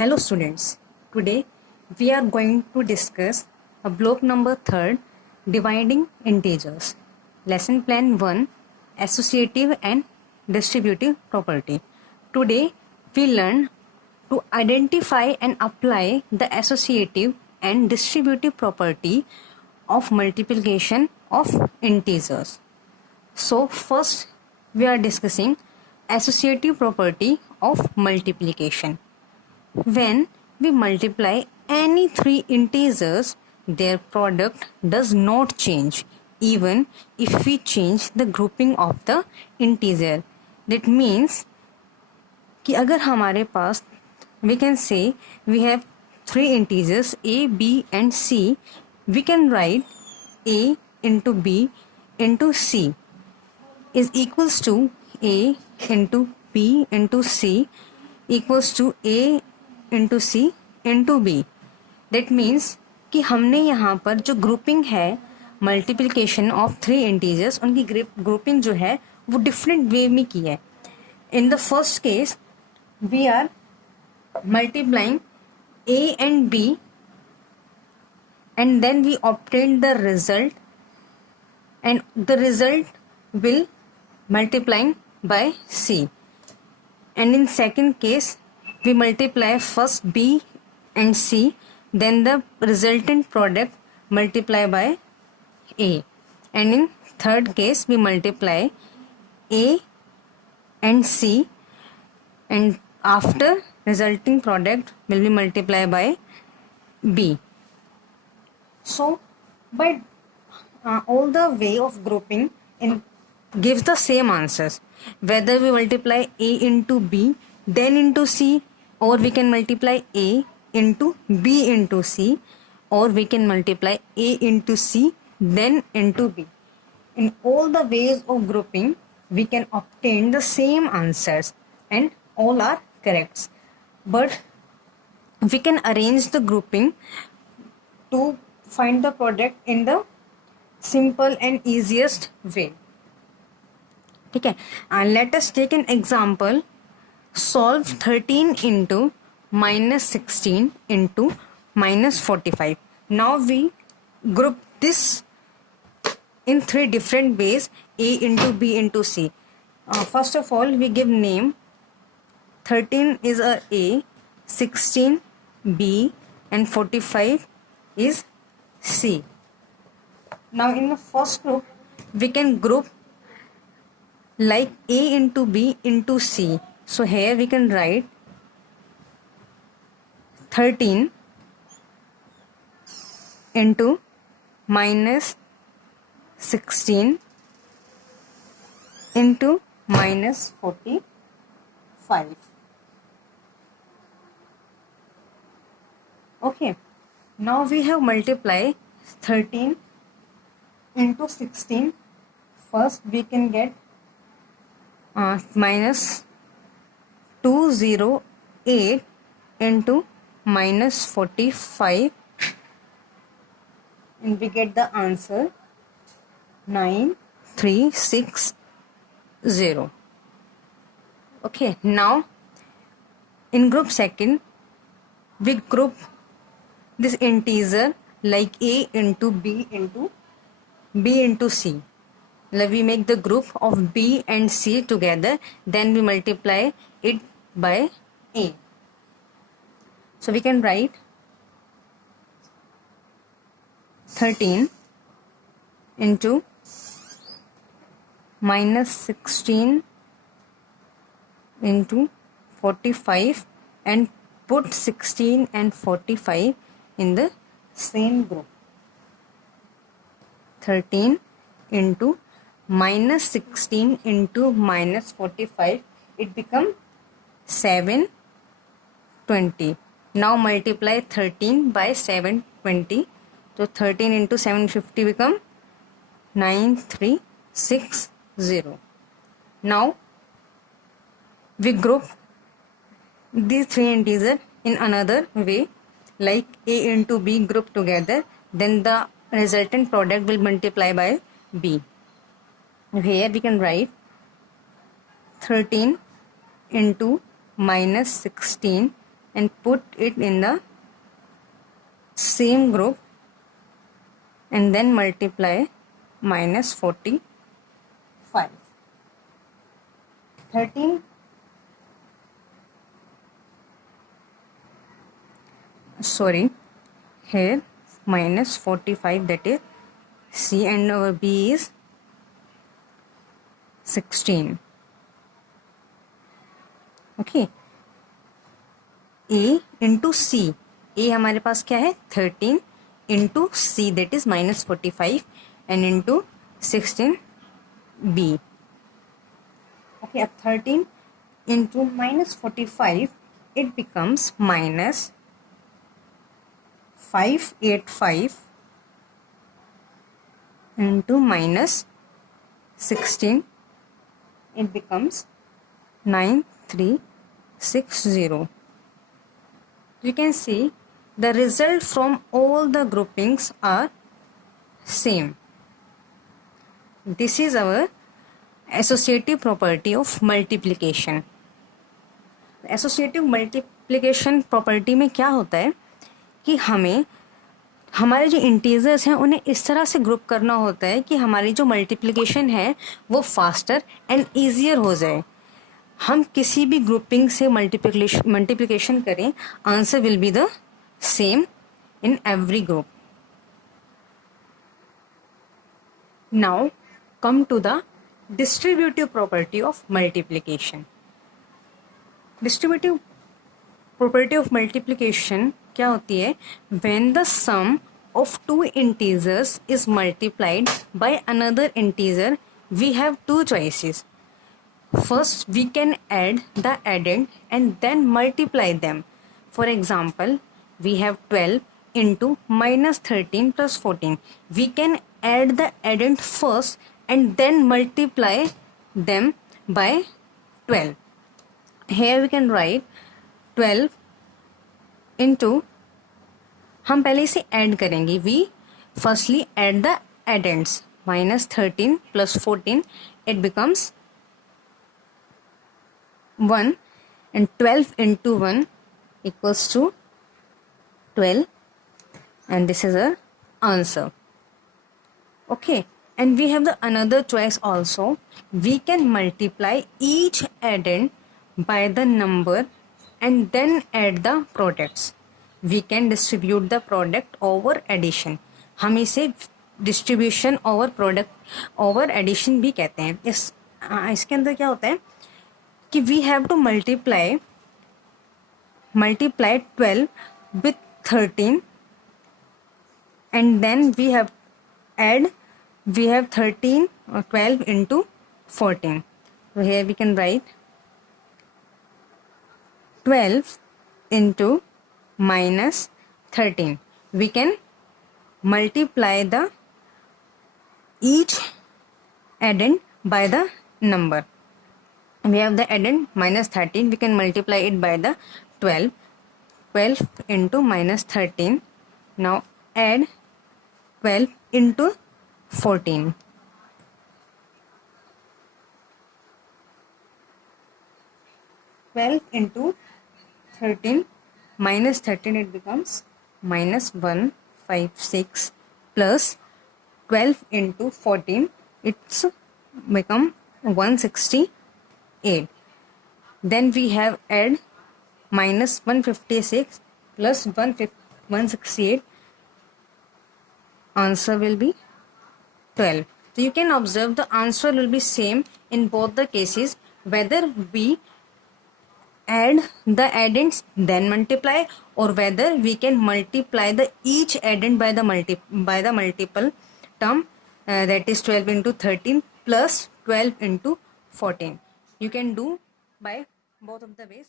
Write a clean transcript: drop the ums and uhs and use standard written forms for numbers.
Hello students, today we are going to discuss a block number 3rd, dividing integers. Lesson plan 1, associative and distributive property. Today we learn to identify and apply the associative and distributive property of multiplication of integers. So first we are discussing associative property of multiplication. When we multiply any three integers, their product does not change even if we change the grouping of the integer. That means कि अगर हमारे पास we can say we have three integers a, b and c, we can write a into b into c is equals to a into b into c equals to a into C into B. That means कि हमने यहाँ पर जो grouping है multiplication of three integers, उनकी grouping जो है वो डिफरेंट वे में की है. In the first case we are multiplying A and B and then we obtain the result and the result will multiplying by C. And in second case we multiply first b and c, then the resultant product multiply by a, and in third case we multiply a and c and after resulting product will be multiplied by b. So by all the way of grouping in gives the same answers, whether we multiply a into b then into c, or we can multiply a into b into c, or we can multiply a into c then into b. In all the ways of grouping we can obtain the same answers and all are correct, but we can arrange the grouping to find the product in the simple and easiest way. Okay, and let us take an example. Solve 13 into minus 16 into minus 45. Now we group this in three different ways: a into b into c. First of all, we give name. 13 is a, 16 b and 45 is c. Now in the first group we can group like a into b into c. So here we can write 13 into minus 16 into minus 45. Okay, now we have multiplied 13 into 16. First we can get minus 208 into minus 45 and we get the answer 9360. Okay, now in group second we group this integer like a into b into c. We make the group of b and c together, then we multiply it by a. So we can write 13 into minus 16 into 45 and put 16 and 45 in the same group. 13 into minus 16 into minus 45, it becomes 720. Now multiply 13 by 720. So 13 into 750 become 9360. Now we group these three integers in another way, like a into b group together, then the resultant product will multiply by b. Here we can write 13 into minus 16 and put it in the same group and then multiply minus 45. 13 sorry here minus 45, that is C, and our B is 16. Okay, A into C. A हमारे पास क्या है 13 into C, that is minus 45, and into 16 B. Okay, अब 13 into minus 45, it becomes minus 585 into minus 16, it becomes 9360. You can see the result from all the groupings are same. This is our associative property of multiplication. Associative multiplication property में क्या होता है कि हमें हमारे जो integers हैं उन्हें इस तरह से ग्रुप करना होता है कि हमारी जो मल्टीप्लिकेशन है वो फास्टर एंड ईजियर हो जाए. हम किसी भी ग्रुपिंग से मल्टीप्लिकेशन करें, answer will be the same in every group. Now come to the distributive property of multiplication. Distributive property of multiplication क्या होती है? When the sum of two integers is multiplied by another integer, we have two choices. First, we can add the addend and then multiply them. For example, we have 12 into minus 13 plus 14. We can add the addend first and then multiply them by 12. Here we can write 12 into, हम पहले इसे add करेंगे. We firstly add the addends. Minus 13 plus 14, it becomes 1, and 12 into 1 equals to 12, and this is our answer. Okay, and we have the another choice also. We can multiply each addend by the number and then add the products. We can distribute the product over addition. हम इसे distribution over product over addition भी कहते हैं. इसके अंदर क्या होता है कि we have to multiply 12 with 13 and then we have 13 or 12 into 14. So here we can write 12 into minus 13. We can multiply the each addend by the number. We have the addend minus 13. We can multiply it by the 12. 12 into minus 13. Now add 12 into 14. Into 13 minus 13, it becomes minus 156 plus 12 into 14, it's become 168. Then we have add minus 156 plus 168, answer will be 12. So you can observe the answer will be same in both the cases, whether we add the addends then multiply, or whether we can multiply the each addend by the multiple term, that is 12 into 13 plus 12 into 14. You can do by both of the ways.